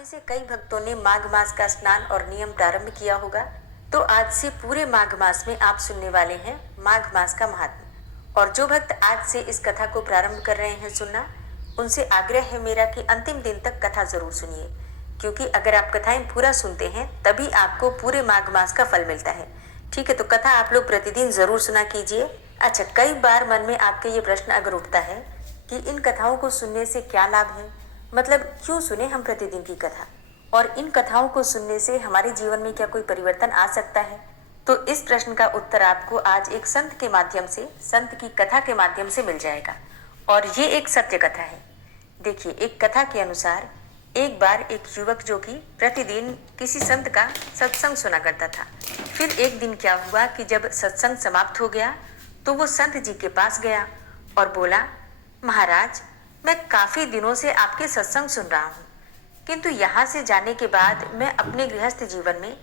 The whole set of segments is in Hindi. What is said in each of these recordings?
में से कई भक्तों ने माघ मास का स्नान और नियम प्रारंभ किया होगा। तो आज से पूरे माघ मास में आप सुनने वाले हैं माघ मास का महात्म्य। और जो भक्त आज से इस कथा को प्रारंभ कर रहे हैं सुनना, उनसे आग्रह है मेरा कि अंतिम दिन तक कथा जरूर सुनिए, क्योंकि अगर आप कथाएं पूरा सुनते हैं तभी आपको पूरे माघ मास का फल मिलता है। ठीक है, तो कथा आप लोग प्रतिदिन जरूर सुना कीजिए। अच्छा, कई बार मन में आपके ये प्रश्न अगर उठता है कि इन कथाओं को सुनने से क्या लाभ है, मतलब क्यों सुने हम प्रतिदिन की कथा, और इन कथाओं को सुनने से हमारे जीवन में क्या कोई परिवर्तन आ सकता है। तो इस प्रश्न का उत्तर आपको आज एक संत के माध्यम से, संत की कथा के माध्यम से मिल जाएगा। और ये एक सत्य कथा है। देखिए, एक कथा के अनुसार एक बार एक युवक जो कि प्रतिदिन किसी संत का सत्संग सुना करता था, फिर एक दिन क्या हुआ कि जब सत्संग समाप्त हो गया तो वो संत जी के पास गया और बोला, महाराज, मैं काफी दिनों से आपके सत्संग सुन रहा हूँ, किंतु यहाँ से जाने के बाद मैं अपने गृहस्थ जीवन में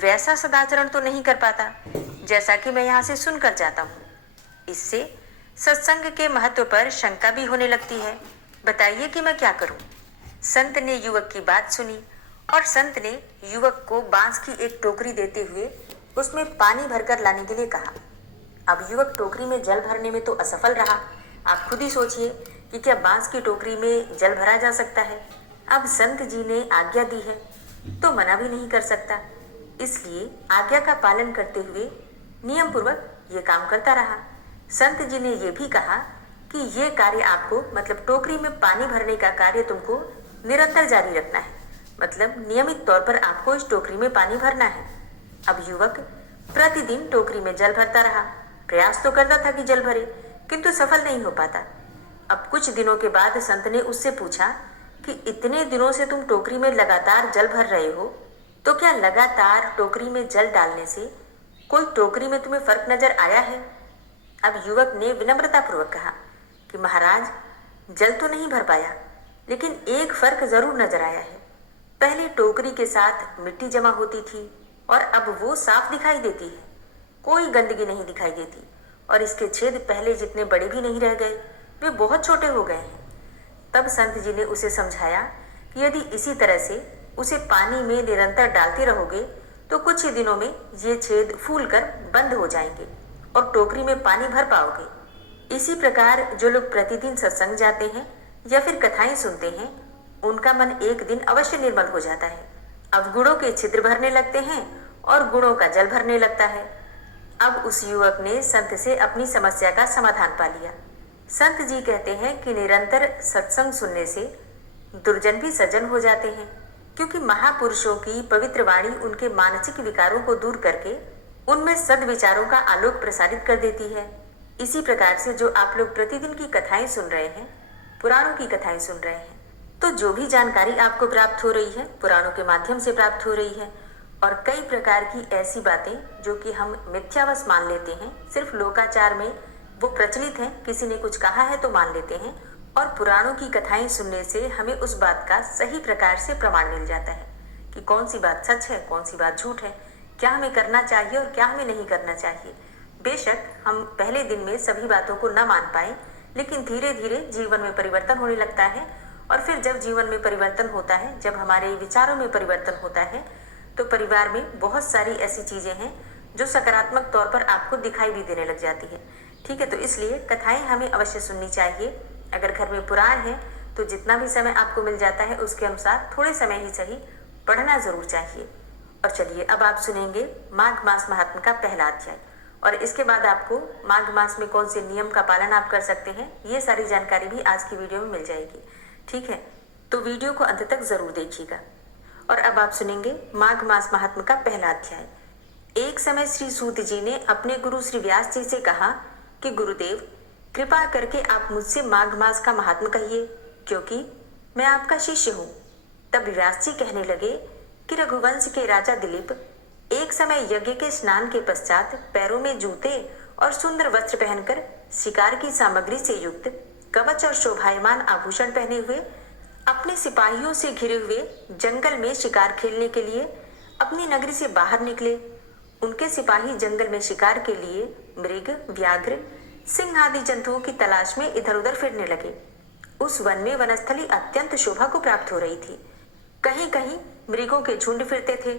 वैसा सदाचरण तो नहीं कर पाता जैसा कि मैं यहाँ से सुनकर जाता हूँ। इससे सत्संग के महत्व पर शंका भी होने लगती है। बताइए कि मैं क्या करूँ। संत ने युवक की बात सुनी और संत ने युवक को बांस की एक टोकरी देते हुए उसमें पानी भरकर लाने के लिए कहा। अब युवक टोकरी में जल भरने में तो असफल रहा। आप खुद ही सोचिए कि क्या बांस की टोकरी में जल भरा जा सकता है। अब संत जी ने आज्ञा दी है तो मना भी नहीं कर सकता, इसलिए आज्ञा का पालन करते हुए नियम पूर्वक ये काम करता रहा। संत जी ने यह भी कहा कि ये कार्य आपको, मतलब टोकरी में पानी भरने का कार्य तुमको निरंतर जारी रखना है, मतलब नियमित तौर पर आपको इस टोकरी में पानी भरना है। अब युवक प्रतिदिन टोकरी में जल भरता रहा, प्रयास तो करता था कि जल भरे, किंतु सफल नहीं हो पाता। अब कुछ दिनों के बाद संत ने उससे पूछा कि इतने दिनों से तुम टोकरी में लगातार जल भर रहे हो, तो क्या लगातार टोकरी में जल डालने से कोई टोकरी में तुम्हें फर्क नजर आया है। अब युवक ने विनम्रता पूर्वक कहा कि महाराज, जल तो नहीं भर पाया, लेकिन एक फर्क जरूर नजर आया है। पहले टोकरी के साथ मिट्टी जमा होती थी और अब वो साफ दिखाई देती है, कोई गंदगी नहीं दिखाई देती, और इसके छेद पहले जितने बड़े भी नहीं रह गए, वे बहुत छोटे हो गए हैं। तब संत जी ने उसे समझाया कि यदि इसी तरह से उसे पानी में निरंतर डालते रहोगे तो कुछ ही दिनों में ये छेद फूलकर बंद हो जाएंगे और टोकरी में पानी भर पाओगे। इसी प्रकार जो लोग प्रतिदिन सत्संग जाते हैं या फिर कथाएं सुनते हैं, उनका मन एक दिन अवश्य निर्मल हो जाता है। अब गुणों के छिद्र भरने लगते हैं और गुणों का जल भरने लगता है। अब उस युवक ने संत से अपनी समस्या का समाधान पा लिया। संत जी कहते हैं कि निरंतर सत्संग सुनने से दुर्जन भी सज्जन हो जाते हैं, क्योंकि महापुरुषों की पवित्र वाणी उनके मानसिक विकारों को दूर करके उनमें सद्विचारों का आलोक प्रसारित कर देती है। इसी प्रकार से जो आप लोग प्रतिदिन की कथाएं सुन रहे हैं, पुराणों की कथाएं सुन रहे हैं, तो जो भी जानकारी आपको प्राप्त हो रही है पुराणों के माध्यम से प्राप्त हो रही है। और कई प्रकार की ऐसी बातें जो कि हम मिथ्यावश मान लेते हैं, सिर्फ लोकाचार में वो प्रचलित है, किसी ने कुछ कहा है तो मान लेते हैं, और पुराणों की कथाएं सुनने से हमें उस बात का सही प्रकार से प्रमाण मिल जाता है कि कौन सी बात सच है, कौन सी बात झूठ है, क्या हमें करना चाहिए और क्या हमें नहीं करना चाहिए। बेशक हम पहले दिन में सभी बातों को न मान पाए, लेकिन धीरे धीरे जीवन में परिवर्तन होने लगता है। और फिर जब जीवन में परिवर्तन होता है, जब हमारे विचारों में परिवर्तन होता है, तो परिवार में बहुत सारी ऐसी चीजें हैं जो सकारात्मक तौर पर आपको दिखाई भी देने लग जाती है। ठीक है, तो इसलिए कथाएं हमें अवश्य सुननी चाहिए। अगर घर में पुराण है तो जितना भी समय आपको मिल जाता है उसके अनुसार थोड़े समय ही सही पढ़ना जरूर चाहिए। और चलिए, अब आप सुनेंगे माघ मास महात्म्य का पहला अध्याय, और इसके बाद आपको माघ मास में कौन से नियम का पालन आप कर सकते हैं, ये सारी जानकारी भी आज की वीडियो में मिल जाएगी। ठीक है, तो वीडियो को अंत तक जरूर देखिएगा। और अब आप सुनेंगे माघ मास महात्म्य का पहला अध्याय। एक समय श्री सूत जी ने अपने गुरु श्री व्यास जी से कहा कि गुरुदेव, कृपा करके आप मुझसे माघ मास का महात्म्य कहिए, क्योंकि मैं आपका शिष्य हूँ। तब व्यास जी कहने लगे कि रघुवंश के राजा दिलीप एक समय यज्ञ के स्नान के पश्चात पैरों में जूते और सुंदर वस्त्र पहनकर शिकार की सामग्री से युक्त कवच और शोभायमान आभूषण पहने हुए अपने सिपाहियों से घिरे हुए जंगल में शिकार खेलने के लिए अपनी नगरी से बाहर निकले। उनके सिपाही जंगल में शिकार के लिए मृग, व्याघ्र, सिंह आदि जंतुओं की तलाश में इधर उधर फिरने लगे। उस वन में वनस्थली अत्यंत शोभा को प्राप्त हो रही थी। कहीं कहीं मृगों के झुंड फिरते थे,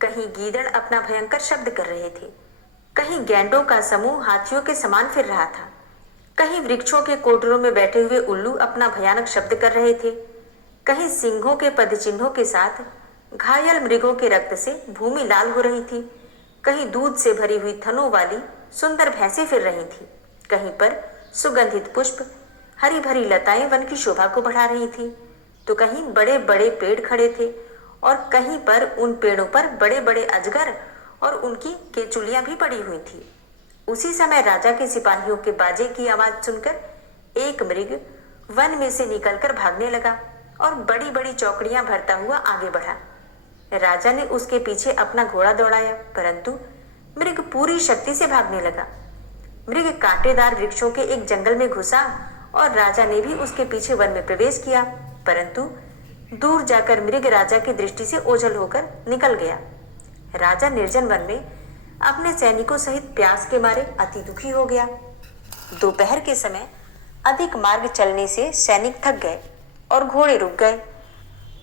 कहीं गीदड़ अपना भयंकर शब्द कर रहे थे, कहीं गैंडों का समूह हाथियों के समान फिर रहा था, कहीं वृक्षों के कोटरों में बैठे हुए उल्लू अपना भयानक शब्द कर रहे थे, कहीं सिंहों के पदचिन्हों के साथ घायल मृगों के रक्त से भूमि लाल हो रही थी, कहीं दूध से भरी हुई थनों वाली सुंदर भैंसें फिर रही थी, कहीं पर सुगंधित पुष्प हरी भरी लताएं वन की शोभा को बढ़ा रही थी, तो कहीं बड़े बड़े पेड़ खड़े थे और कहीं पर उन पेड़ों पर बड़े बड़े अजगर और उनकी केचुलियां भी पड़ी हुई थी। उसी समय राजा के सिपाहियों के बाजे की आवाज सुनकर एक मृग वन में से निकलकर भागने लगा और बड़ी बड़ी चौकड़ियां भरता हुआ आगे बढ़ा। राजा ने उसके पीछे अपना घोड़ा दौड़ाया, परंतु मृग पूरी शक्ति से भागने लगा। मृग कांटेदार वृक्षों के एक जंगल में घुसा और राजा ने भी उसके पीछे वन में प्रवेश किया, परंतु दूर जाकर मृग राजा की दृष्टि से ओझल होकर निकल गया। राजा निर्जन वन में अपने सैनिकों सहित प्यास के मारे अति दुखी हो गया। दोपहर के समय अधिक मार्ग चलने से सैनिक थक गए और घोड़े रुक गए।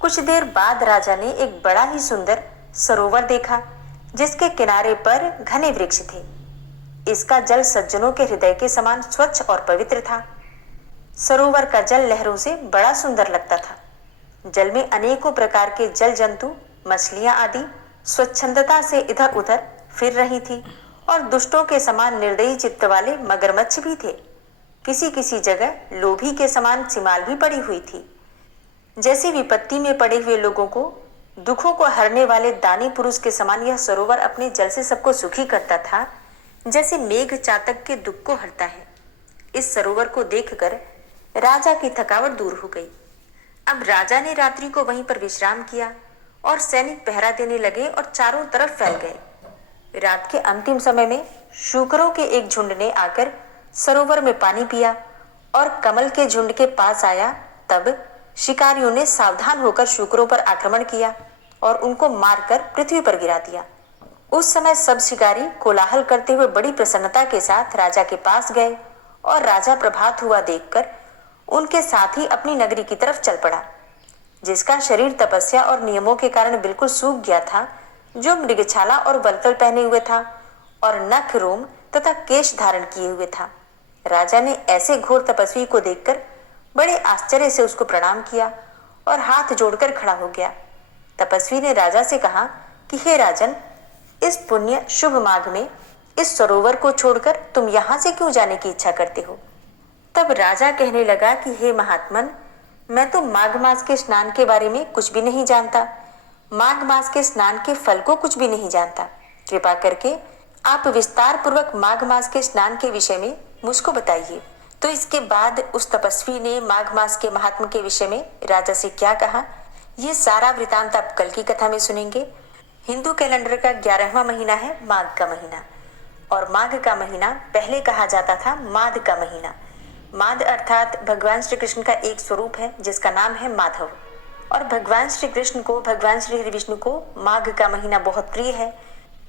कुछ देर बाद राजा ने एक बड़ा ही सुंदर सरोवर देखा, जिसके किनारे पर घने वृक्ष थे। इसका जल सज्जनों के हृदय के समान स्वच्छ और पवित्र था। सरोवर का जल लहरों से बड़ा सुंदर लगता था। जल में अनेकों प्रकार के जल जंतु, मछलियां आदि स्वच्छंदता से इधर उधर फिर रही थी और दुष्टों के समान निर्दयी चित्त वाले मगरमच्छ भी थे। किसी किसी जगह लोभी के समान सिमाल भी पड़ी हुई थी। जैसे विपत्ति में पड़े हुए लोगों को दुखों को हरने वाले दानी पुरुष के समान यह सरोवर अपने जल से सबको सुखी करता था, जैसे मेघ चातक के दुख को हरता है। इस सरोवर को देखकर राजा की थकावट दूर हो गई। अब राजा ने रात्रि को वहीं पर विश्राम किया और सैनिक पहरा देने लगे और चारों तरफ फैल गए। रात के अंतिम समय में शूकरों के एक झुंड ने आकर सरोवर में पानी पिया और कमल के झुंड के पास आया। तब शिकारियों ने सावधान होकर शूकरों पर आक्रमण किया और उनको मारकर पृथ्वी पर गिरा दिया। उस समय सब शिकारी कोलाहल करते हुए बड़ी प्रसन्नता के साथ राजा के पास गए और राजा प्रभात हुआ देखकर उनके साथ ही अपनी नगरी की तरफ चल पड़ा। जिसका शरीर तपस्या और नियमों के कारण बिल्कुल सूख गया था, जो मृगछाला और वल्कल पहने हुए था और नख रोम तथा केश धारण किए हुए था। राजा ने ऐसे घोर तपस्वी को देखकर बड़े आश्चर्य से उसको प्रणाम किया और हाथ जोड़कर खड़ा हो गया। तपस्वी ने राजा से कहा कि हे राजन, इस पुण्य शुभ माघ में इस सरोवर को छोड़कर तुम यहाँ से क्यों जाने की इच्छा करते हो? तब राजा कहने लगा कि हे महात्मन, मैं तो माघ मास के स्नान के बारे में कुछ भी नहीं जानता, माघ मास के स्नान के फल को कुछ भी नहीं जानता। कृपा करके आप विस्तार पूर्वक माघ मास के स्नान के विषय में मुझको बताइए। तो इसके बाद उस तपस्वी ने माघ मास के महात्म के विषय में राजा से क्या कहा, ये सारा वृतांत आप कल की कथा में सुनेंगे। हिंदू कैलेंडर का 11वां महीना है माघ का महीना, और माघ का महीना पहले कहा जाता था माध का महीना। माध अर्थात भगवान श्री कृष्ण का एक स्वरूप है जिसका नाम है माधव, और भगवान श्री कृष्ण को, भगवान श्री हरि विष्णु को माघ का महीना बहुत प्रिय है,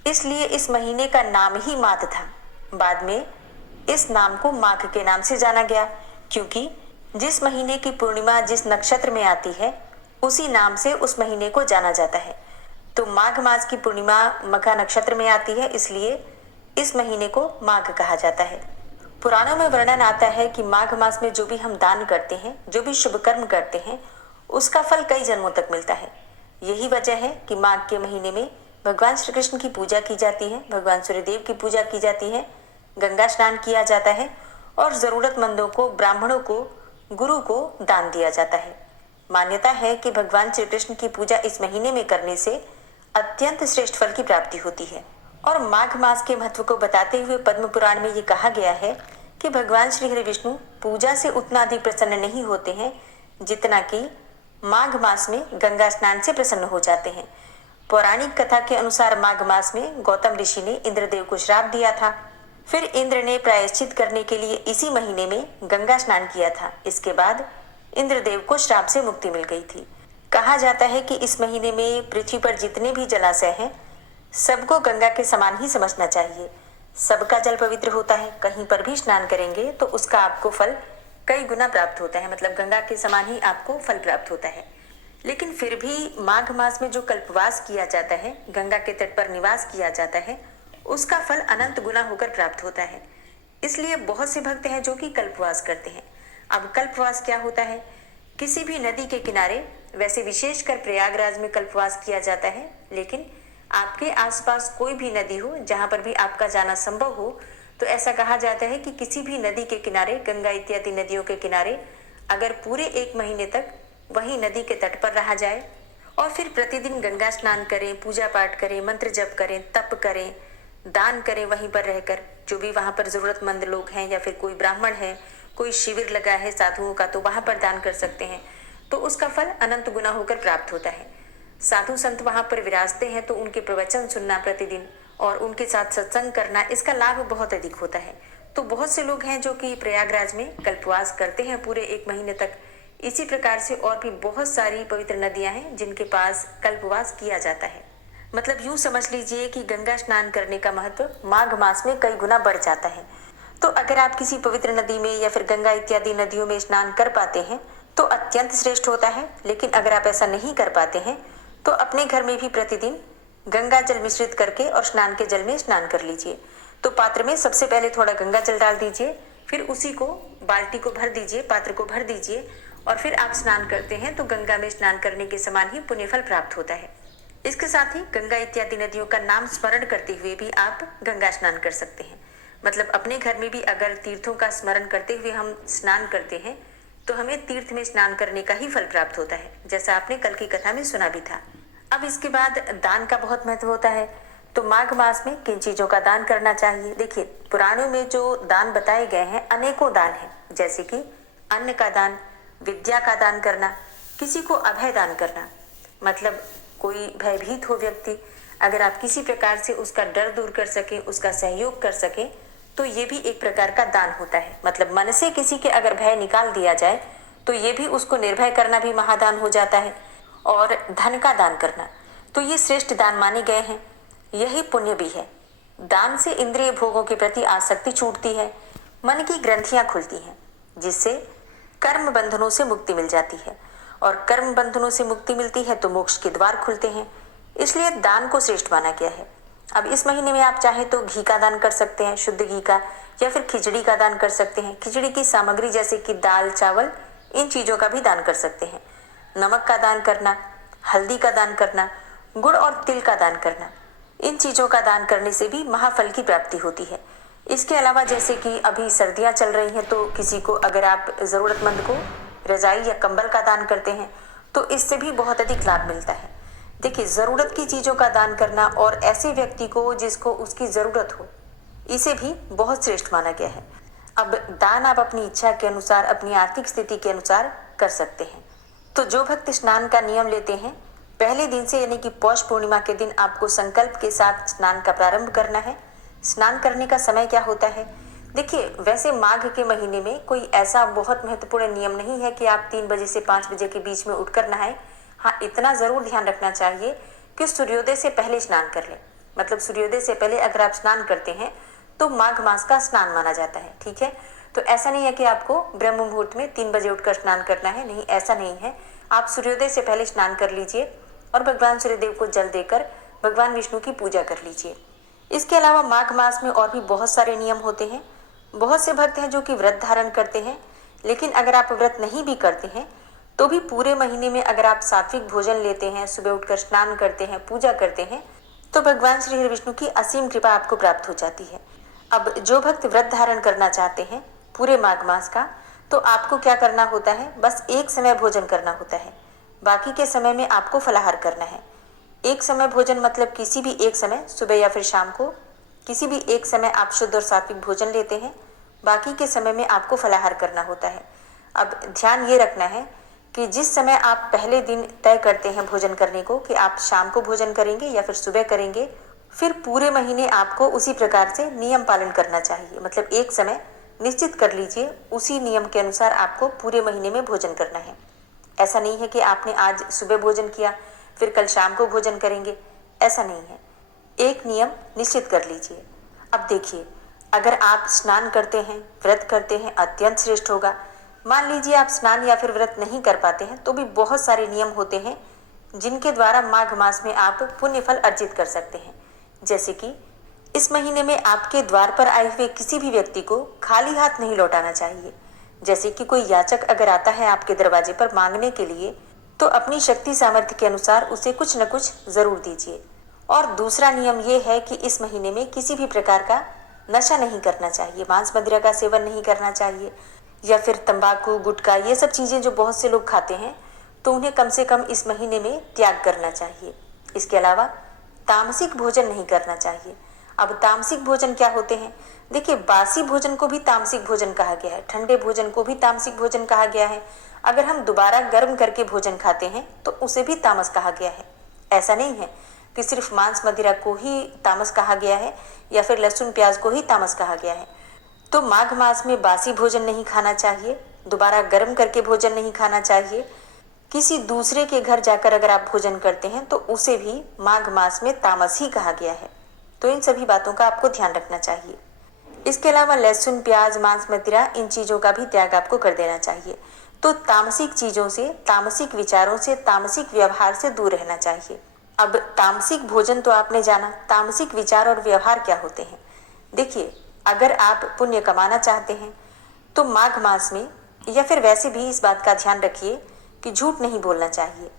इसलिए इस महीने का नाम ही माध था। बाद में इस नाम को माघ के नाम से जाना गया, क्योंकि जिस महीने की पूर्णिमा जिस नक्षत्र में आती है उसी नाम से उस महीने को जाना जाता है। तो माघ मास की पूर्णिमा मघा नक्षत्र में आती है, इसलिए इस महीने को माघ कहा जाता है। पुराणों में वर्णन आता है कि माघ मास में जो भी हम दान करते हैं, जो भी शुभ कर्म करते हैं, उसका फल कई जन्मों तक मिलता है। यही वजह है कि माघ के महीने में भगवान श्री कृष्ण की पूजा की जाती है, भगवान सूर्यदेव की पूजा की जाती है, गंगा स्नान किया जाता है और जरूरतमंदों को, ब्राह्मणों को, गुरु को दान दिया जाता है। मान्यता है कि भगवान श्री कृष्ण की पूजा इस महीने में करने से अत्यंत श्रेष्ठ फल की प्राप्ति होती है। और माघ मास के महत्व को बताते हुए पद्म पुराण में ये कहा गया है कि भगवान श्री हरि विष्णु पूजा से उतना अधिक प्रसन्न नहीं होते हैं जितना कि माघ मास में गंगा स्नान से प्रसन्न हो जाते हैं। पौराणिक कथा के अनुसार माघ मास में गौतम ऋषि ने इंद्रदेव को श्राप दिया था। फिर इंद्र ने प्रायश्चित करने के लिए इसी महीने में गंगा स्नान किया था। इसके बाद इंद्रदेव को श्राप से मुक्ति मिल गई थी। कहा जाता है कि इस महीने में पृथ्वी पर जितने भी जलाशय हैं सबको गंगा के समान ही समझना चाहिए। सबका जल पवित्र होता है, कहीं पर भी स्नान करेंगे तो उसका आपको फल कई गुना प्राप्त होता है, मतलब गंगा के समान ही आपको फल प्राप्त होता है। लेकिन फिर भी माघ मास में जो कल्पवास किया जाता है, गंगा के तट पर निवास किया जाता है, उसका फल अनंत गुना होकर प्राप्त होता है। इसलिए बहुत से भक्त हैं जो कि कल्पवास करते हैं। अब कल्पवास क्या होता है? किसी भी नदी के किनारे, वैसे विशेषकर प्रयागराज में कल्पवास किया जाता है, लेकिन आपके आसपास कोई भी नदी हो जहां पर भी आपका जाना संभव हो, तो ऐसा कहा जाता है कि किसी भी नदी के किनारे, गंगा इत्यादि नदियों के किनारे अगर पूरे 1 महीने तक वहीं नदी के तट पर रहा जाए और फिर प्रतिदिन गंगा स्नान करें, पूजा पाठ करें, मंत्र जप करें, तप करें, दान करें वहीं पर रहकर, जो भी वहां पर जरूरतमंद लोग हैं या फिर कोई ब्राह्मण है, कोई शिविर लगा है साधुओं का, तो वहां पर दान कर सकते हैं, तो उसका फल अनंत गुना होकर प्राप्त होता है। साधु संत वहां पर विराजते हैं तो उनके प्रवचन सुनना प्रतिदिन और उनके साथ सत्संग करना, इसका लाभ बहुत अधिक होता है। तो बहुत से लोग हैं जो कि प्रयागराज में कल्पवास करते हैं पूरे 1 महीने तक। इसी प्रकार से और भी बहुत सारी पवित्र नदियां हैं जिनके पास कल्पवास किया जाता है। मतलब यूं समझ लीजिए कि गंगा स्नान करने का महत्व माघ मास में कई गुना बढ़ जाता है। तो अगर आप किसी पवित्र नदी में या फिर गंगा इत्यादि नदियों में स्नान कर पाते हैं तो अत्यंत श्रेष्ठ होता है। लेकिन अगर आप ऐसा नहीं कर पाते हैं तो अपने घर में भी प्रतिदिन गंगा जल मिश्रित करके और स्नान के जल में स्नान कर लीजिए। तो पात्र में सबसे पहले थोड़ा गंगा जल डाल दीजिए, फिर उसी को बाल्टी को भर दीजिए, पात्र को भर दीजिए और फिर आप स्नान करते हैं तो गंगा में स्नान करने के समान ही पुण्यफल प्राप्त होता है। इसके साथ ही गंगा इत्यादि नदियों का नाम स्मरण करते हुए भी आप गंगा स्नान कर सकते हैं। मतलब अपने घर में भी अगर तीर्थों का स्मरण करते हुए हम स्नान करते हैं तो हमें तीर्थ में स्नान करने का ही फल प्राप्त होता है, जैसा आपने कल की कथा में सुना भी था। अब इसके बाद दान का बहुत महत्व होता है। तो माघ मास में किन चीजों का दान करना चाहिए? देखिए, पुराणों में जो दान बताए गए हैं अनेकों दान हैं, जैसे कि अन्न का दान, विद्या का दान करना, किसी को अभय दान करना। मतलब कोई भयभीत हो व्यक्ति, अगर आप किसी प्रकार से उसका डर दूर कर सके, उसका सहयोग कर सके, तो ये भी एक प्रकार का दान होता है। मतलब मन से किसी के अगर भय निकाल दिया जाए तो ये भी उसको निर्भय करना भी महादान हो जाता है। और धन का दान करना, तो ये श्रेष्ठ दान माने गए हैं, यही पुण्य भी है। दान से इंद्रिय भोगों के प्रति आसक्ति छूटती है, मन की ग्रंथियां खुलती हैं, जिससे कर्म बंधनों से मुक्ति मिल जाती है और कर्म बंधनों से मुक्ति मिलती है तो मोक्ष के द्वार खुलते हैं। इसलिए दान को श्रेष्ठ माना गया है। अब इस महीने में आप चाहे तो घी का दान कर सकते हैं, शुद्ध घी का, या फिर खिचड़ी का दान कर सकते हैं। खिचड़ी की सामग्री जैसे कि दाल, चावल, इन चीजों का भी दान कर सकते हैं। नमक का दान करना, हल्दी का दान करना, गुड़ और तिल का दान करना, इन चीजों का दान करने से भी महाफल की प्राप्ति होती है। इसके अलावा जैसे कि अभी सर्दियां चल रही हैं तो किसी को अगर आप जरूरतमंद को रजाई या कंबल का दान करते हैं तो इससे भी बहुत अधिक लाभ मिलता है। देखिए, जरूरत की चीजों का दान करना और ऐसे व्यक्ति को जिसको उसकी जरूरत हो, इसे भी बहुत श्रेष्ठ माना गया है। अब दान आप अपनी इच्छा के अनुसार, अपनी आर्थिक स्थिति के अनुसार कर सकते हैं। तो जो भक्त स्नान का नियम लेते हैं, पहले दिन से यानी कि पौष पूर्णिमा के दिन आपको संकल्प के साथ स्नान का प्रारंभ करना है। स्नान करने का समय क्या होता है? देखिए, वैसे माघ के महीने में कोई ऐसा बहुत महत्वपूर्ण नियम नहीं है कि आप 3 बजे से 5 बजे के बीच में उठकर नहाएं। हाँ, इतना जरूर ध्यान रखना चाहिए कि सूर्योदय से पहले स्नान कर लें। मतलब सूर्योदय से पहले अगर आप स्नान करते हैं तो माघ मास का स्नान माना जाता है। ठीक है, तो ऐसा नहीं है कि आपको ब्रह्म मुहूर्त में 3 बजे उठकर स्नान करना है, नहीं, ऐसा नहीं है। आप सूर्योदय से पहले स्नान कर लीजिए और भगवान सूर्यदेव को जल देकर भगवान विष्णु की पूजा कर लीजिए। इसके अलावा माघ मास में और भी बहुत सारे नियम होते हैं। बहुत से भक्त हैं जो कि व्रत धारण करते हैं, लेकिन अगर आप व्रत नहीं भी करते हैं तो भी पूरे महीने में अगर आप सात्विक भोजन लेते हैं, सुबह उठकर स्नान करते हैं, पूजा करते हैं, तो भगवान श्री हरि विष्णु की असीम कृपा आपको प्राप्त हो जाती है। अब जो भक्त व्रत धारण करना चाहते हैं पूरे माघ मास का, तो आपको क्या करना होता है? बस एक समय भोजन करना होता है, बाकी के समय में आपको फलाहार करना है। एक समय भोजन मतलब किसी भी एक समय, सुबह या फिर शाम को, किसी भी एक समय आप शुद्ध और सात्विक भोजन लेते हैं, बाकी के समय में आपको फलाहार करना होता है। अब ध्यान ये रखना है कि जिस समय आप पहले दिन तय करते हैं भोजन करने को, कि आप शाम को भोजन करेंगे या फिर सुबह करेंगे, फिर पूरे महीने आपको उसी प्रकार से नियम पालन करना चाहिए। मतलब एक समय निश्चित कर लीजिए, उसी नियम के अनुसार आपको पूरे महीने में भोजन करना है। ऐसा नहीं है कि आपने आज सुबह भोजन किया फिर कल शाम को भोजन करेंगे, ऐसा नहीं है। एक नियम निश्चित कर लीजिए। अब देखिए, अगर आप स्नान करते हैं, व्रत करते हैं, अत्यंत श्रेष्ठ होगा। मान लीजिए आप स्नान या फिर व्रत नहीं कर पाते हैं, तो भी बहुत सारे नियम होते हैं जिनके द्वारा माघ मास में आप पुण्य फल अर्जित कर सकते हैं। जैसे कि इस महीने में आपके द्वार पर आए हुए किसी भी व्यक्ति को खाली हाथ नहीं लौटाना चाहिए। जैसे कि कोई याचक अगर आता है आपके दरवाजे पर मांगने के लिए, तो अपनी शक्ति सामर्थ्य के अनुसार उसे कुछ न कुछ जरूर दीजिए। और दूसरा नियम ये है कि इस महीने में किसी भी प्रकार का नशा नहीं करना चाहिए, मांस मदिरा का सेवन नहीं करना चाहिए, या फिर तंबाकू गुटखा ये सब चीज़ें जो बहुत से लोग खाते हैं, तो उन्हें कम से कम इस महीने में त्याग करना चाहिए। इसके अलावा तामसिक भोजन नहीं करना चाहिए। अब तामसिक भोजन क्या होते हैं? देखिए, बासी भोजन को भी तामसिक भोजन कहा गया है, ठंडे भोजन को भी तामसिक भोजन कहा गया है। अगर हम दोबारा गर्म करके भोजन खाते हैं तो उसे भी तामस कहा गया है। ऐसा नहीं है कि सिर्फ मांस मदिरा को ही तामस कहा गया है या फिर लहसुन प्याज को ही तामस कहा गया है। तो माघ मास में बासी भोजन नहीं खाना चाहिए, दोबारा गर्म करके भोजन नहीं खाना चाहिए। किसी दूसरे के घर जाकर अगर आप भोजन करते हैं तो उसे भी माघ मास में तामस ही कहा गया है। तो इन सभी बातों का आपको ध्यान रखना चाहिए। इसके अलावा लहसुन प्याज मांस मदिरा इन चीज़ों का भी त्याग आपको कर देना चाहिए। तो तामसिक चीज़ों से, तामसिक विचारों से, तामसिक व्यवहार से दूर रहना चाहिए। अब तामसिक भोजन तो आपने जाना, तामसिक विचार और व्यवहार क्या होते हैं? देखिए, अगर आप पुण्य कमाना चाहते हैं तो माघ मास में, या फिर वैसे भी इस बात का ध्यान रखिए कि झूठ नहीं बोलना चाहिए।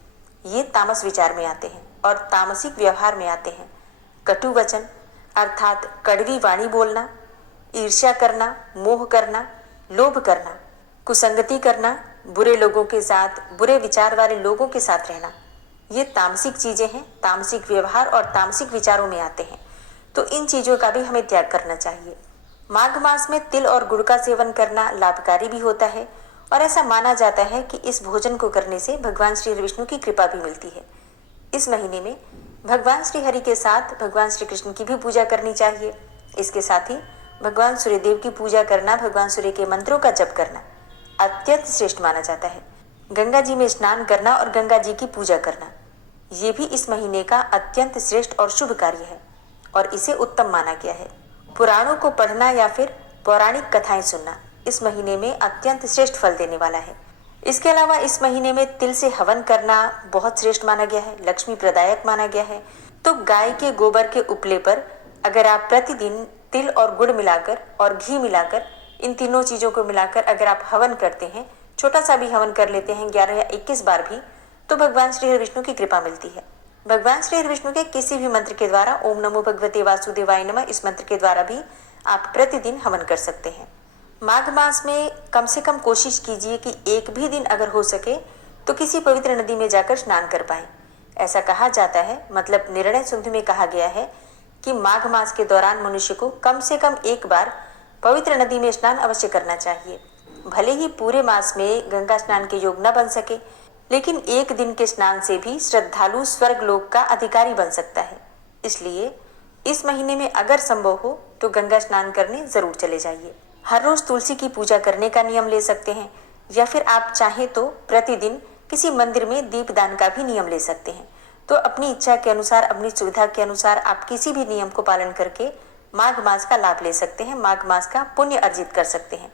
ये तामस विचार में आते हैं और तामसिक व्यवहार में आते हैं। कटु वचन अर्थात कड़वी वाणी बोलना, ईर्ष्या करना, मोह करना, लोभ करना, कुसंगति करना, बुरे लोगों के साथ, बुरे विचार वाले लोगों के साथ रहना, ये तामसिक चीज़ें हैं, तामसिक व्यवहार और तामसिक विचारों में आते हैं। तो इन चीज़ों का भी हमें त्याग करना चाहिए। माघ मास में तिल और गुड़ का सेवन करना लाभकारी भी होता है और ऐसा माना जाता है कि इस भोजन को करने से भगवान श्री विष्णु की कृपा भी मिलती है। इस महीने में भगवान श्री हरि के साथ भगवान श्री कृष्ण की भी पूजा करनी चाहिए। इसके साथ ही भगवान सूर्यदेव की पूजा करना, भगवान सूर्य के मंत्रों का जप करना अत्यंत श्रेष्ठ माना जाता है। गंगा जी में स्नान करना और गंगा जी की पूजा करना, ये भी इस महीने का अत्यंत श्रेष्ठ और शुभ कार्य है और इसे उत्तम माना गया है। पुराणों को पढ़ना या फिर पौराणिक कथाएं सुनना इस महीने में अत्यंत श्रेष्ठ फल देने वाला है। इसके अलावा इस महीने में तिल से हवन करना बहुत श्रेष्ठ माना गया है, लक्ष्मी प्रदायक माना गया है। तो गाय के गोबर के उपले पर अगर आप प्रतिदिन तिल और गुड़ मिलाकर और घी मिलाकर, इन तीनों चीज़ों को मिलाकर अगर आप हवन करते हैं, छोटा सा भी हवन कर लेते हैं 11 या 21 बार भी, तो भगवान श्री हरि विष्णु की कृपा मिलती है। भगवान श्री हरि विष्णु के किसी भी मंत्र के द्वारा, ओम नमो भगवते वासुदेवाय नमः, इस मंत्र के द्वारा भी आप प्रतिदिन हवन कर सकते हैं। माघ मास में कम से कम कोशिश कीजिए कि एक भी दिन अगर हो सके तो किसी पवित्र नदी में जाकर स्नान कर पाएं। ऐसा कहा जाता है, मतलब निर्णय सिंधु में कहा गया है कि माघ मास के दौरान मनुष्य को कम से कम एक बार पवित्र नदी में स्नान अवश्य करना चाहिए। भले ही पूरे मास में गंगा स्नान के योग न बन सके, लेकिन एक दिन के स्नान से भी श्रद्धालु स्वर्ग लोक का अधिकारी बन सकता है। इसलिए इस महीने में अगर संभव हो तो गंगा स्नान करने जरूर चले जाइए। हर रोज तुलसी की पूजा करने का नियम ले सकते हैं, या फिर आप चाहें तो प्रतिदिन किसी मंदिर में दीपदान का भी नियम ले सकते हैं। तो अपनी इच्छा के अनुसार, अपनी सुविधा के अनुसार आप किसी भी नियम को पालन करके माघ मास का लाभ ले सकते हैं, माघ मास का पुण्य अर्जित कर सकते हैं।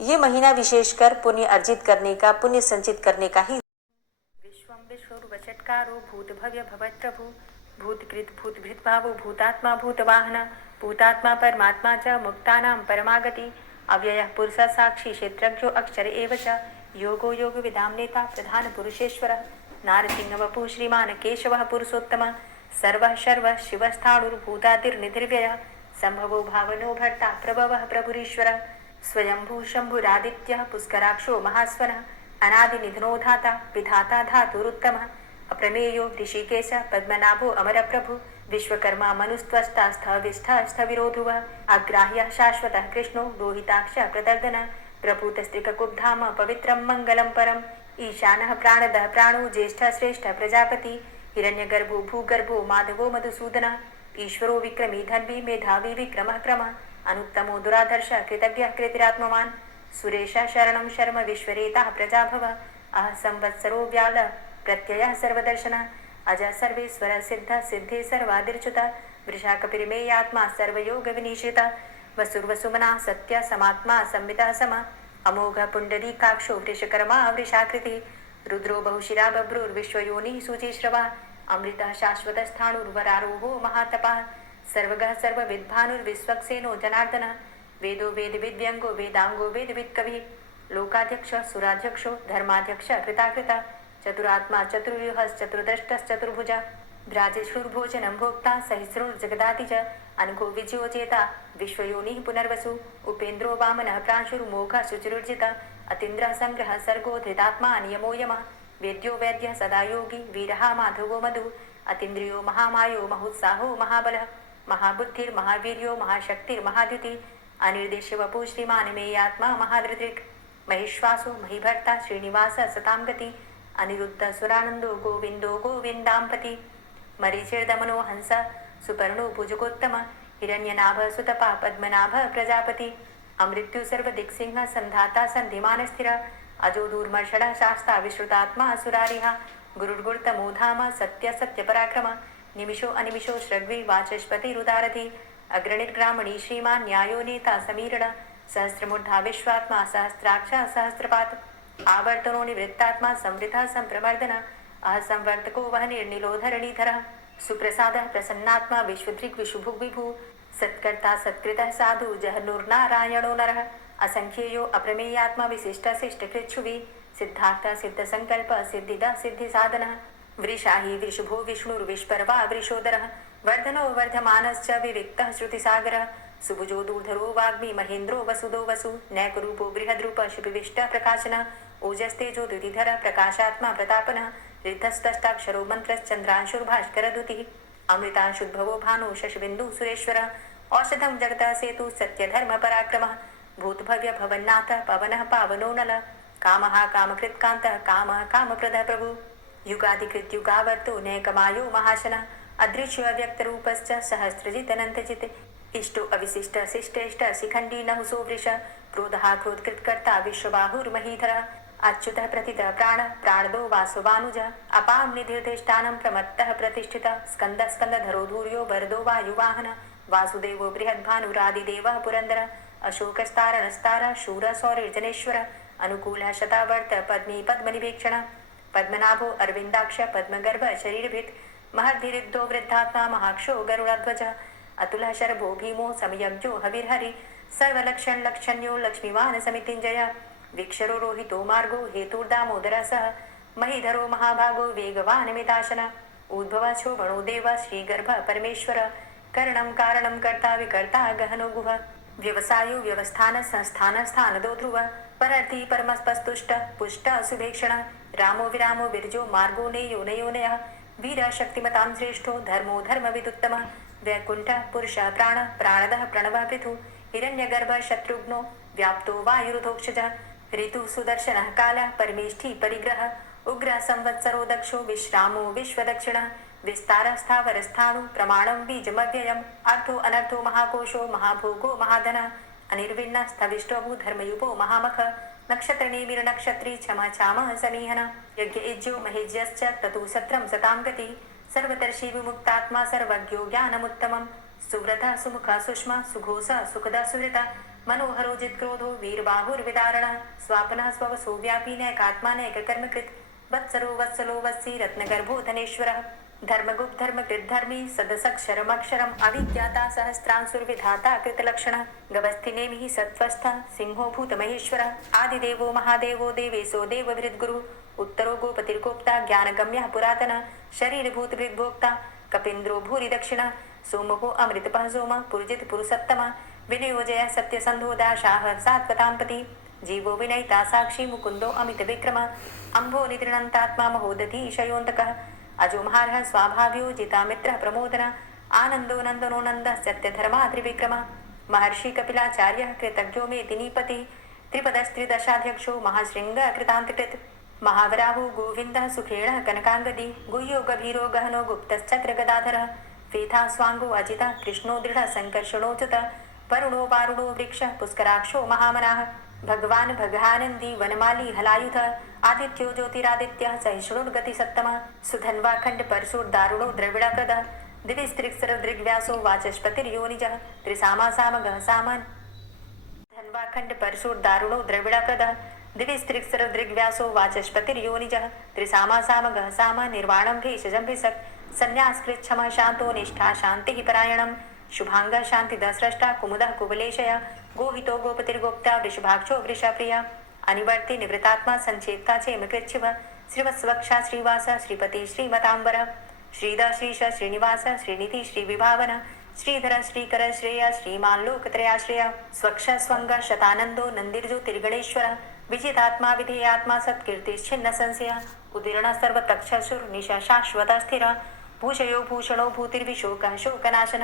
ये महीना विशेषकर पुण्य अर्जित करने का, पुण्य संचित करने का ही। विश्वं विश्वरूपचत्कारो भूत भव्य भवत्प्रभु भूतकृत भूतभृत भावो भूतात्मा भूतवाहन भूतात्मा परमात्मा च मुक्तानां परमागति अव्ययः पुरुषः साक्षी क्षेत्रज्ञो अक्षर एव च योगो योग विदां नेता प्रधान पुरुषेश्वरः नारसिंहवपुः श्रीमान् केशवः पुरुषोत्तमः सर्वः शर्वः शिवस्थाणुर्भूतादिर्निधिर्व्ययः संभवो भावनो भर्ता प्रभवः प्रभुरीश्वरः स्वयंभू शंभुरादित्यः पुष्कराक्षो महास्वनः अनादिनिधनो धाता विधाता धातुरुत्तमः अप्रमेयो ऋषिकेश पद्मनाभो अमरप्रभु विश्वकर्मा मनुस्त्वष्टा स्थविष्ठः स्थविरोधुवः अग्राह्यः शाश्वतः कृष्णो लोहिताक्षः प्रदर्दनः प्रभूतस्त्रिककुब्धाम पवित्रं मङ्गलं परम् ईशानः प्राणदः प्राणो ज्येष्ठः श्रेष्ठः प्रजापति हिरण्यगर्भो भूगर्भो माधवो मधुसूदनः ईश्वरो विक्रमी धन्वी मेधावी विक्रमः क्रमः अनुत्तमो दुराधर्षः कृतज्ञः कृतिरात्मवान् सुरेशः शरणं शर्म विश्वरेताः प्रजाभव अह संवत्सरो व्यालः प्रत्ययः सर्वदर्शनः अजः सर्वेश्वरः सिद्धः सिद्धे सर्वादिर्च्युतः वृषाकपिर्मेयात्मा सर्वयोगविनिश्रितः वसुर्वसुमनः सत्यः समात्मा संवितः समः अमोघ पुण्डरीकाक्षो वृषकर्मा वृषाकृतिः रुद्रो बहुशिरा बभ्रुर्विश्वयोनिः शुचिश्रवा अमृतः शाश्वतस्थाणुर्वरारोहो महातपः सर्वगः सर्वविद्भानुर्विश्वक्सेनो जनार्दनः वेदो वेदविद्व्यङ्गो वेदाङ्गो वेदवित्कविः लोकाध्यक्षः सुराध्यक्षो धर्माध्यक्षः कृताकृता चतुरात्मा चतुर्व्यूहश्चतुर्दष्टश्चतुर्भुजा भ्राजश्रुर्भोजनं भोक्ता सहिस्रुर्जगदाति च अनघो विजयो चेता विश्वयोनिः पुनर्वसु उपेन्द्रो वामनः प्रांशुर्मोघः शुचिरुर्जिता अतीन्द्रः सङ्ग्रहः सर्गो धृतात्मा नियमो यमः वेद्यो वैद्यः सदा योगी वीरः माधवो मधु अतीन्द्रियो महामायो महोत्साहो महाबलः महाबुद्धिर्महावीर्यो महाशक्तिर्महाद्युतिः अनिर्देश्य वपु श्रीमान् मेयात्मा महाधृतिर् महेश्वासो महीभर्ता श्रीनिवास सतां गति अनिरुद्ध सुरानन्दो गोविन्दो गोविन्दाम्पति मरीचिर्दमनो हंस सुपर्णो भुजगोत्तम हिरण्यनाभ सुतपा पद्मनाभ प्रजापति अमृत्यु सर्वदिक्सिंह संधाता सन्धिमान स्थिर अजो दूर्मर्षण शास्ता विश्रुतात्मा सुरारिः गुरुर्गुर्तमोधाम सत्य सत्यपराक्रम निमिषो अनिमिषो श्रग्वी वाचस्पतिरुदारथि अग्रणिर्ग्रामणी श्रीमान् न्यायो नेता समीरण सहस्रमूर्धा विश्वात्मा सहस्राक्ष सहस्रपात आवर्तनो निवृत्तात्मा संवृतः संप्रमर्दन असंवर्तको वह निर्निलोधरणीधरः सुप्रसादः प्रसन्नात्मा विश्वदृक् विशुभुग् विभु सत्कर्ता सत्कृतः साधु जहनुर्नारायणो नरः असंख्येयो अप्रमेयात्मा विशिष्टशिष्टकृच्छुवि सिद्धार्थ सिद्धसङ्कल्प सिद्धिदा सिद्धिसाधनः वृषाहि वृषभो विष्णुर्विष्पर्वा वृषोदरः वर्धनो वर्धमानश्च विविक्तः श्रुतिसागरः सुभुजो दूर्धरो वाग्मी महेन्द्रो वसुदो वसु नैकरूपो बृहद्रूप शिपिविष्टः प्रकाशनः ओजस्तेजो द्युतिधर प्रकाशात्मा प्रतापनः रिद्धस्तष्टाक्षरो मन्त्रश्चन्द्रांशुर्भास्करदुतिः अमृतांशुद्भवो भानु शशबिन्दु सुरेश्वरः औषधं जगतः सेतु सत्यधर्मपराक्रमः भूतभव्य भवन्नाथ पवनः पावनो नलः कामः कामकृत्कान्तः कामः कामप्रदः प्रभु युगादिकृत्युगावर्तो नैकमायो महाशनः अदृश्य अव्यक्तरूपश्च सहस्रजितनन्तजित् इष्टो अविशिष्ट शिष्टेष्ट शिखण्डी नहुसो वृष क्रोधः क्रोधकृत्कर्ता विश्वबाहुर्महीधरः अच्युतः प्रतितः प्राणदो वासवानुजः अपां निधिर्धिष्ठानं प्रमत्तः प्रतिष्ठितः स्कन्दः स्कन्दधरो धूर्यो वरदो वायुवाहनः वासुदेवो बृहद्भानुरादिदेवः पुरन्दरः अशोकस्तारणस्तारः शूरः सौरिर्जनेश्वरः अनुकूलः शतावर्त पद्मी पद्मनिभीक्षणः पद्मनाभो अरविन्दाक्ष पद्मगर्भ शरीरभृत् महद्भिरुद्धो वृद्धात्मा महाक्षो गरुडध्वजः अतुलः शर्भो भीमो समयज्ञो हविर्हरि सर्वलक्षण्यो लक्ष्मीवान् समितिञ्जय वीक्षरो रोहितो मार्गो हेतुर्दामोदरः सह महीधरो महाभागो वेगवान् मिताशन उद्भवः शोभणो देव श्रीगर्भ परमेश्वर करणं कारणं कर्ता विकर्ता गहनो गुह व्यवसायो व्यवस्थान संस्थान स्थानदो ध्रुव परर्थी परमस्पस्तुष्ट पुष्ट सुभेक्षण रामो विरामो विरजो मार्गो नेयो नयोनयः वीर शक्तिमतां श्रेष्ठो धर्मो धर्मविदुत्तमः वैकुण्ठ पुरुष प्राणदः प्रणवः पृथु हिरण्यगर्भ शत्रुघ्नो व्याप्तो वायुरुधोक्षजः ऋतु सुदर्शनः कालः परमेष्ठी परिग्रह उग्रः संवत्सरो दक्षो विश्रामो विश्वदक्षिणः विस्तारः स्थावरस्थाणु प्रमाणं बीजमव्ययम् अर्थो अनर्थो महाकोशो महाभोगो महाधनः अनिर्विण्णः स्थविष्टोभू धर्मयुपो महामख नक्षत्रनेमिर्नक्षत्री क्षमा क्षामः समीहनः यज्ञ इज्यो महेज्यश्च ततु सत्रं सतां गतिः सर्वतर्षि विमुक्तात्मा सर्वज्ञो ज्ञानमुत्तमं सुव्रतः सुमुखः सुष्मा सुघोषः सुखदः सुहृतः मनोहरो जित्क्रोधो वीरबाहुर्विदारणः स्वापनः स्ववसो व्यापी नैकात्मानैककर्मकृत् वत्सरो वत्सलो वत्सी रत्नगर्भो धनेश्वरः धर्मगुप्त धर्मकृद्धर्मी सदसक्षरमक्षरम् अविज्ञाता सहस्रांशुर्विधाता कृतलक्षणः गवस्थिनेमिः सत्त्वस्थः सिंहो भूतमहेश्वरः आदिदेवो महादेवो देवेशो देवभृद्गुरुः उत्तरो गोपतिर्गोप्ता ज्ञानगम्यः पुरातनः शरीरभूतभृद्भोक्ता कपीन्द्रो भूरि दक्षिणः सोमो अमृतपः सोमः पुरुजित पुरुषोत्तमः विनयोजयः सत्यसन्धो दाशाः सात्वताम्पति जीवो विनयिता साक्षी मुकुन्दो अमितविक्रमः अम्भो निद्रणन्तात्मा महोदधी शयोन्तकः अजो महारः स्वाभाव्यो जितामित्रः प्रमोदनः आनन्दो नन्दनो नन्दः सत्यधर्मा त्रिविक्रमः महर्षि कपिलाचार्यः कृतज्ञो मेदिनीपतिः त्रिपदस्त्रिदशाध्यक्षो महाशृङ्गः कृतान्तकृत् महावराहो गोविन्दः सुखेणः कनकाङ्गदी गुह्यो गभीरो गहनो गुप्तश्चक्रगदाधरः वेथा स्वाङ्गो अजितः कृष्णो दृढः सङ्कर्षणोच्युतः वरुणो वारुणो वृक्षः पुष्कराक्षो महामनाः भगवान् भगानन्दी वनमाली हलायुधः आदित्यो ज्योतिरादित्यः सहिष्णुर्गतिसत्तमः सुधन्वाखण्ड परशुर्दारुणो द्रविडकृतः दिविस्त्रिक्सरदृग्व्यासो वाचस्पतिर्योनिजः त्रिसामा सामगः सामन् पूर्वाखंड परशुर्दारुणो द्रविड़प्रद दिविस्त्रिक्सरदृग्व्यासो वाचस्पतिर्योनिजः त्रिसामासामगः साम निर्वाणं भेषजं भिषक् संन्यासकृच्छमः शान्तो निष्ठा शान्तिः परायणं शुभांगः शान्तिदः स्रष्टा कुमुदः कुवलेशय गोहितो गोपतिर्गोप्ता वृषभाक्षो वृषप्रिया अनिवर्ति निवृतात्मा संचेता चेमकृच्छिव श्रीवत्सवक्षा श्रीवास श्रीपति श्रीमतांबर श्रीद श्रीश श्रीनिवास श्रीनिधि श्रीविभावन श्रीधर श्रीकर श्रेय श्रीमान लोकत्रयाश्रय स्वक्ष स्वंग शतानंदो नंदिर्जो तिर्गणेश्वर विजितात्मा विधेयात्मा सत्कीर्तिश्छिन्न संशय उदीर्ण सर्वतक्षसुर निशा शाश्वत स्थिर भूषयो भूषणो भूतिर्विशोक शोकनाशन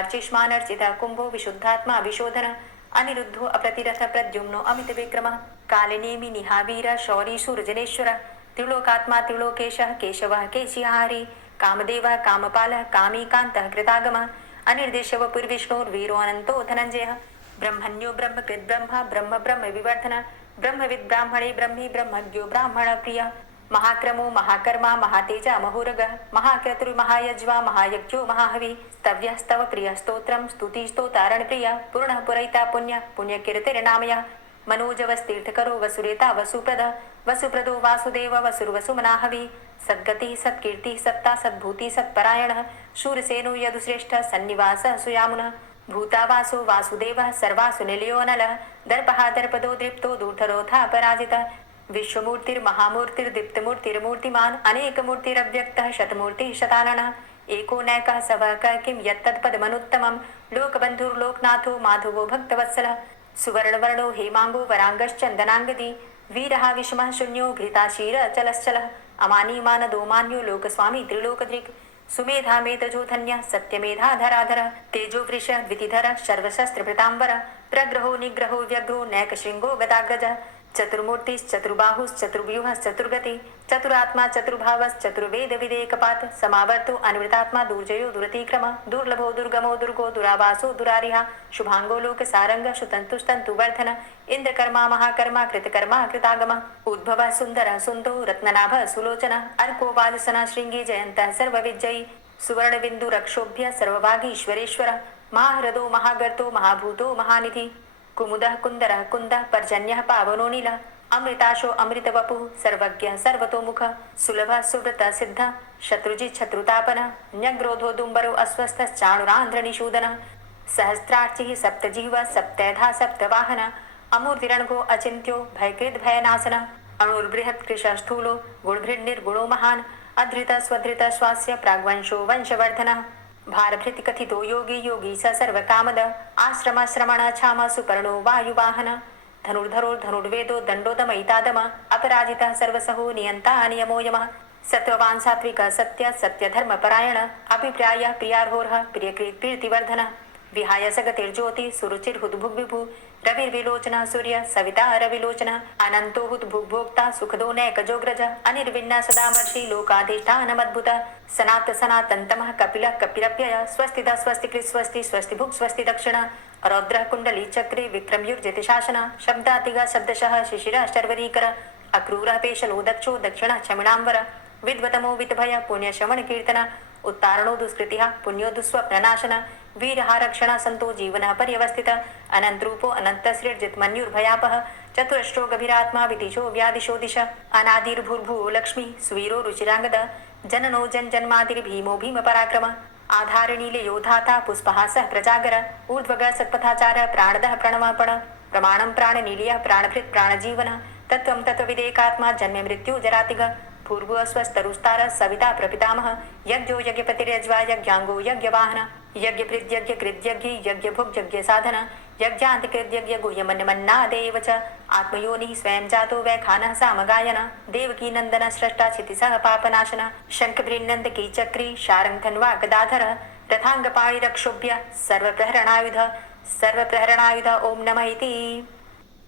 अर्चिष्मान अर्चित कुंभो विशुद्धात्मा विशोधन अनिरुद्धो अप्रतिरथ प्रद्युम्नो अमित विक्रम कालिनेमि निहावीर शौरी सूर्जनेश्वर त्रिलोकात्मा त्रिलोकेशः केशवः केशिहारी कामदेवः कामपालः कामीकान्तः कृतागमः अनिर्देशव पुर्विष्णुर्वीरो अनंतो धनंजय ब्रह्मण्यो ब्रह्मकृत् ब्रह्म ब्रह्म ब्रह्म विवर्धन ब्रह्मविद् ब्राह्मणे ब्रह्मी ब्रह्मज्ञो ब्राह्मण प्रिय महाक्रमो महाकर्मा महातेजा महोरगः महाक्रतुर्महायज्वा महायज्ञो महाहवि स्तव्यः स्तव प्रिय स्तोत्रं स्तुति स्तोतारण प्रिय पूर्णः पुरैता पुण्य पुण्यकीर्तिर्नामयः मनोजवस्तीर्थकरो वसुरेता वसुप्रद वसुप्रदो वासुदेव वसुर्वसुमनाहवि सद्गतिः सत्कीर्तिः सत्ता सद्भूति सत्परायणः शूरसेनो यदुश्रेष्ठ सन्निवासः सुयामुनः भूतावासो वासुदेवः सर्वासु निलयोनलः दर्पः दर्पदो दृप्तो दूर्धरोधा पराजितः विश्वमूर्तिर्महामूर्तिर्दीप्तमूर्तिर्मूर्तिमान् अनेकमूर्तिरव्यक्तः शतमूर्तिः शताननः एको नैकः सवः किं यत्तत्पदमनुत्तमं लोकबन्धुर्लोकनाथो माधवो भक्तवत्सलः सुवर्णवर्णो हेमांगो वरांगश्चन्दनांगदी वीरः विषमः शून्यो घृताशीरचलश्चलः अमानीमानदो मान्यो लोकस्वामी त्रिलोकधृक् सुमेधा मेतजो धन्यः सत्यमेधाधराधरः तेजो वृषः द्वितिधरः सर्वशस्त्रभृताम्बरः प्रग्रहो निग्रहो व्यग्रो नैकशृङ्गो गदाग्रजः चतुर्मूर्तिश्चतुर्बाहुश्चतुर्व्यूहश्चतुर्गति चतुरात्मा चतुर्भावश्चतुर्वेद विदेकपात समावर्तो अनिवृतात्मा दुर्जयो दुरतिक्रम दुर्लभो दुर्गमो दुर्गो दुरावासो दुरारिहा शुभांगो लोक सारंग शुतंतुस्तंतुवर्धन इंद्रकर्मा महाकर्मा कृतकर्मा कृतागम उद्भव सुंदर सुंदो रत्ननाभ सुलोचन अर्को वाजसन श्रृंगी जयंत सर्वविजयी सुवर्ण बिंदु रक्षोभ्य सर्वभागीश्वरेश्वर महाहृदो महागर्तो महाभूतो महानिधि कुमुदः कुंदरः कुंदः पर्जन्यः पावनो नीलः अमृताशो अमृतवपुः सर्वज्ञः सर्वतोमुखः सुलभः सुव्रतः सिद्धः शत्रुजित् शत्रुतापनः न्यग्रोधो दुम्बरो अस्वस्थश्चाणुरान्ध्रनिषूदनः सहस्रार्चिः सप्तजिह्वः सप्तैधा सप्तवाहनः अमूर्तिरणघो अचिन्त्यो भयकृद् भयनाशनः अणुर्बृहत् कृशः स्थूलो गुणभृन्निर्गुणो महान् अधृतः स्वधृतः स्वास्य प्राग्वंशो वंशवर्धनः भारभृति कथितो योगी योगी स सर्वकामद आश्रम श्रमण छाम सुपर्णो वायुवाहन धनुर्धरो धनुर्वेदो दंडोदमयितादम अपराजितः सर्वसहो नियंता नियमो यमः सत्ववान् सात्विकः सत्य सत्यधर्मपरायण अभिप्रायः प्रियार्होर्ह प्रियकृत् कीर्तिवर्धनः विहाय सगतिर्ज्योति सुरुचिर्हुद्भुग्विभु रविर्विलोचनः सूर्य सविता रविलोचनः अनंतो हुद्भुग्भोक्ता सुखदो नैकजोग्रज अनिर्विण्ण सदामर्षि लोकाधिष्ठानमद्भुतः सनात सनातन्तमः कपिलः कपिरप्यय स्वस्तिदा स्वस्तिकृत् स्वस्ति स्वस्तिभुक् स्वस्ति दक्षिण रौद्रः कुण्डली चक्रे विक्रमयुर्जित शासन शब्दातिगा शब्दशः शिशिरः शर्वरीकर अक्रूरः पेशलो दक्षो दक्षिणः क्षमिणाम्बर विद्वतमो वितभय पुण्यशमन कीर्तन उत्तारणो दुष्कृतिः पुण्यो दुःस्वप्ननाशन वीरः रक्षण संतो जीवनः पर्यवस्थितः अनन्तरूपो अनन्तसृर्जित मन्युर्भयापः चतुरश्रो गभीरात्मा विदिशो व्यादिशो दिश अनादिर्भूर्भुवो लक्ष्मी सुवीरो रुचिरांगद जननो जन्मादिर्भीमो भीम पराक्रम आधारनीले योधाता पुष्पहासः प्रजागर ऊर्ध्वग सत्पथाचार प्राणदः प्रणवापण प्रमाणं प्राणनीलयः प्राणभृत् प्राणजीवन तत्त्वं तत्त्वविदेकात्मा जन्म मृत्यु जरातिग पूर्व स्वस्तरुस्तार सविता प्रपितामह यज्ञो यज्ञपतिर्यज्वा यज्ञांगो यज्ञवाहन यज्ञभृद् यज्ञकृद्यज्ञ यज्ञभुक् यज्ञ साधन यज्ञान्तिकृद्यज्ञ गुह्यमन्यमन्नादेव च आत्मयोनिः स्वयं जातो वैखानः सामगायन देवकी नंदन स्रष्टा क्षितिसः पापनाशन शंखभृन्नन्दकी चक्री शारंगधन्वा गदाधर रथांगपाणिरक्षोभ्य सर्वप्रहरणायुध ओम नमः इति।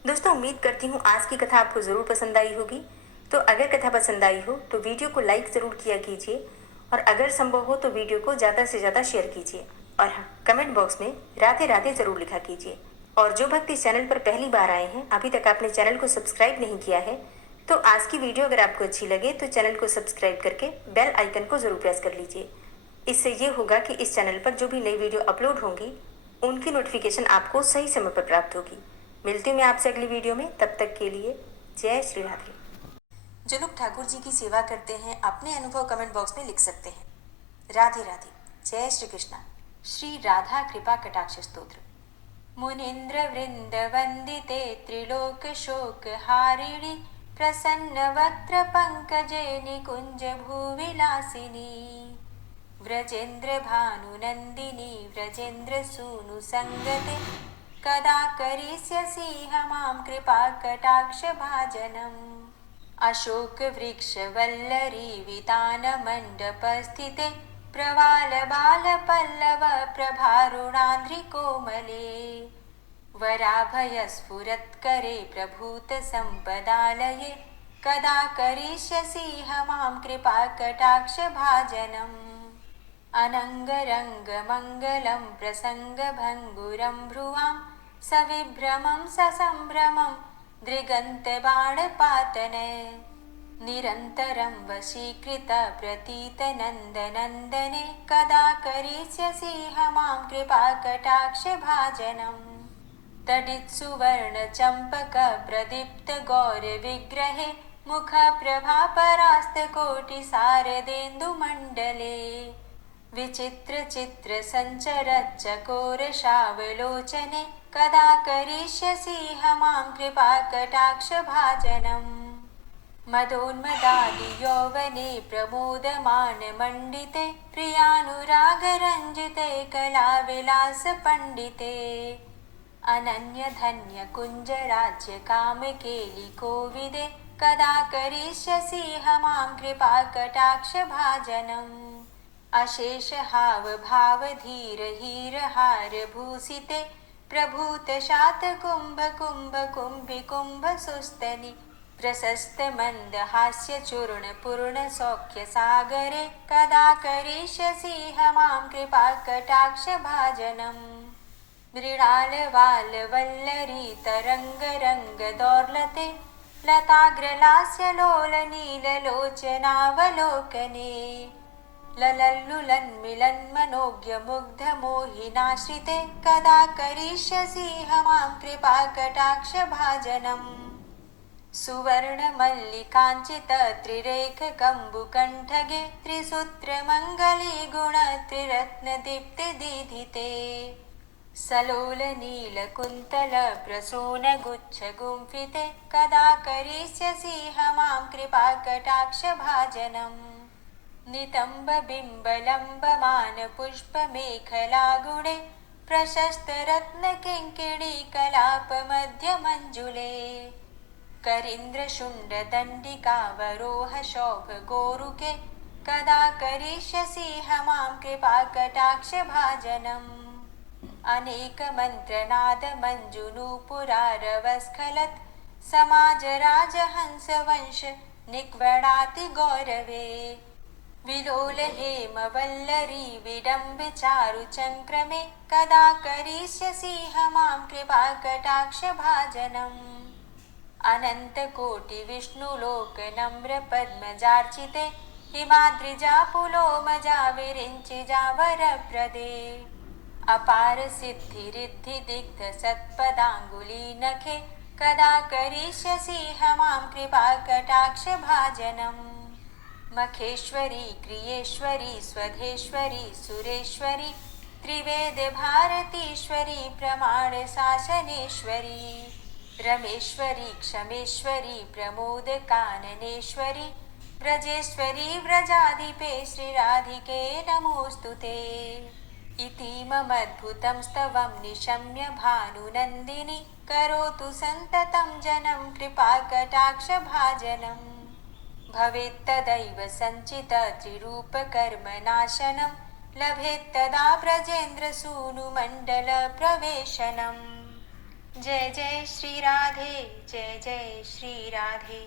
दोस्तों, उम्मीद करती हूँ आज की कथा आपको ज़रूर पसंद आई होगी। तो अगर कथा पसंद आई हो तो वीडियो को लाइक ज़रूर किया कीजिए और अगर संभव हो तो वीडियो को ज़्यादा से ज़्यादा शेयर कीजिए और हाँ, कमेंट बॉक्स में राधे राधे ज़रूर लिखा कीजिए। और जो भक्त इस चैनल पर पहली बार आए हैं, अभी तक आपने चैनल को सब्सक्राइब नहीं किया है, तो आज की वीडियो अगर आपको अच्छी लगे तो चैनल को सब्सक्राइब करके बेल आइकन को ज़रूर प्रेस कर लीजिए। इससे ये होगा कि इस चैनल पर जो भी नई वीडियो अपलोड होंगी उनकी नोटिफिकेशन आपको सही समय पर प्राप्त होगी। मिलती हूँ मैं आपसे अगली वीडियो में, तब तक के लिए जय श्री राधे। जो लोग ठाकुर जी की सेवा करते हैं अपने अनुभव कमेंट बॉक्स में लिख सकते हैं। राधे राधे, जय श्री कृष्णा। श्री राधा कृपा कटाक्ष स्तोत्र। मुनीन्द्र वृंद वंदिते त्रिलोक शोक हारिणी प्रसन्न वक्त्र पंकजे निकुंज भूविलासिनी व्रजेन्द्र भानुनंदिनी व्रजेन्द्र सूनु संगते कदा करिष्यसि मां कृपा कटाक्ष भाजनम्। अशोक वृक्ष वल्लरी वितान मंडपस्थिते प्रवाल बाल पल्लव प्रभारुणांध्रि कोमले वराभय स्फुरत्करे प्रभूत संपदालये कदा करिष्यसि मां कृपा कटाक्ष भाजनम्। अनंगरंग मंगलम प्रसंग भंगुरं भ्रुवां सविभ्रमं ससंभ्रमं दृगन्त बाणपातने निरन्तरं वशीकृत प्रतीत नन्दनन्दने कदा करिष्यसि मां कृपा कटाक्ष भाजनम्। तडित् सुवर्ण चंपक प्रदीप्त गौर विग्रहे मुख प्रभा परास्त कोटि शारदेन्दु मंडले विचित्र चित्र संचर चकोर शावलोचने कदा करिष्यसि मां कृपा कटाक्ष भाजनम्। मदोन्मदादि यौवने प्रमोदमान मंडिते प्रियानुराग रंजिते कला विलास पंडिते अनन्य धन्य कुंज राज्य काम केलि कोविदे कदा करिष्यसि मां कृपा कटाक्ष भाजनम्। अशेष हाव भाव धीर हीर हार भूषिते प्रभूत शात कुंभ कुंभ कुंभि कुंभ सुस्तनि प्रशस्त मंद हास्य चूर्ण पूर्ण सौख्य सागरे कदा करिष्यसि मां कृपा कटाक्ष भाजनम्। मृणाल वाल वल्लरी तरंग रंग दौर्लते लताग्रलास्य लोल नील लोचनावलोकने ललल्लुलन्मिलन् मनोज्ञ मुग्ध मोहिनाश्रिते कदा करिष्यसि मां कृपा कटाक्ष भाजनम्। सुवर्ण मल्लिकाञ्चित त्रिरेख कम्बुकण्ठगे त्रिसूत्र मङ्गली गुण त्रिरत्न दीप्ति दीधिते सलोल नील कुन्तल प्रसून गुच्छ गुंफिते कदा करिष्यसि मां कृपा कटाक्ष भाजनम्। नितंब बिंबलंब मान पुष्प मेखला गुणे प्रशस्त रत्न किंकिणी कलाप मध्य मंजुले करींद्र शुंड दंडिका वरोह शोभ गोरुके कदा करिष्यसि मां कृपा कटाक्ष भाजनम्। अनेक मंत्रनाद मंजुनूपुरारवस्खलत् समाज राजहंस वंश निक्वणाति गौरवे विलोल हेम वल्लरी विडम्ब चारु चंक्रमे कदा करिष्यसि मां कृपा कटाक्ष भाजनम्। अनंत कोटि विष्णुलोक नम्र पद्मजार्चिते हिमाद्रिजा पुलोमजा विरिञ्चिजा वरप्रदे अपार सिद्धि रिद्धि दिग्ध सत्पदांगुली नखे कदा करिष्यसि मां कृपा कटाक्ष भाजनम्। मखेश्वरी क्रियेश्वरी स्वधेश्वरी सुरेश्वरी त्रिवेद भारतीश्वरी प्रमाण शासनेश्वरी रमेश्वरी क्षमेश्वरी प्रमोद काननेश्वरी व्रजेश्वरी व्रजाधिपे श्रीराधिके नमोस्तुते। इतीममद्भुतं स्तवं निशम्य भानुनन्दिनी करोतु सन्ततं जनं कृपा कटाक्ष भाजनम्। भवेत्तदैव सञ्चित त्रिरूपकर्मनाशनं लभेत्तदा ब्रजेन्द्र सूनुमण्डल प्रवेशनम्। जय जय श्री राधे, जय जय श्री राधे।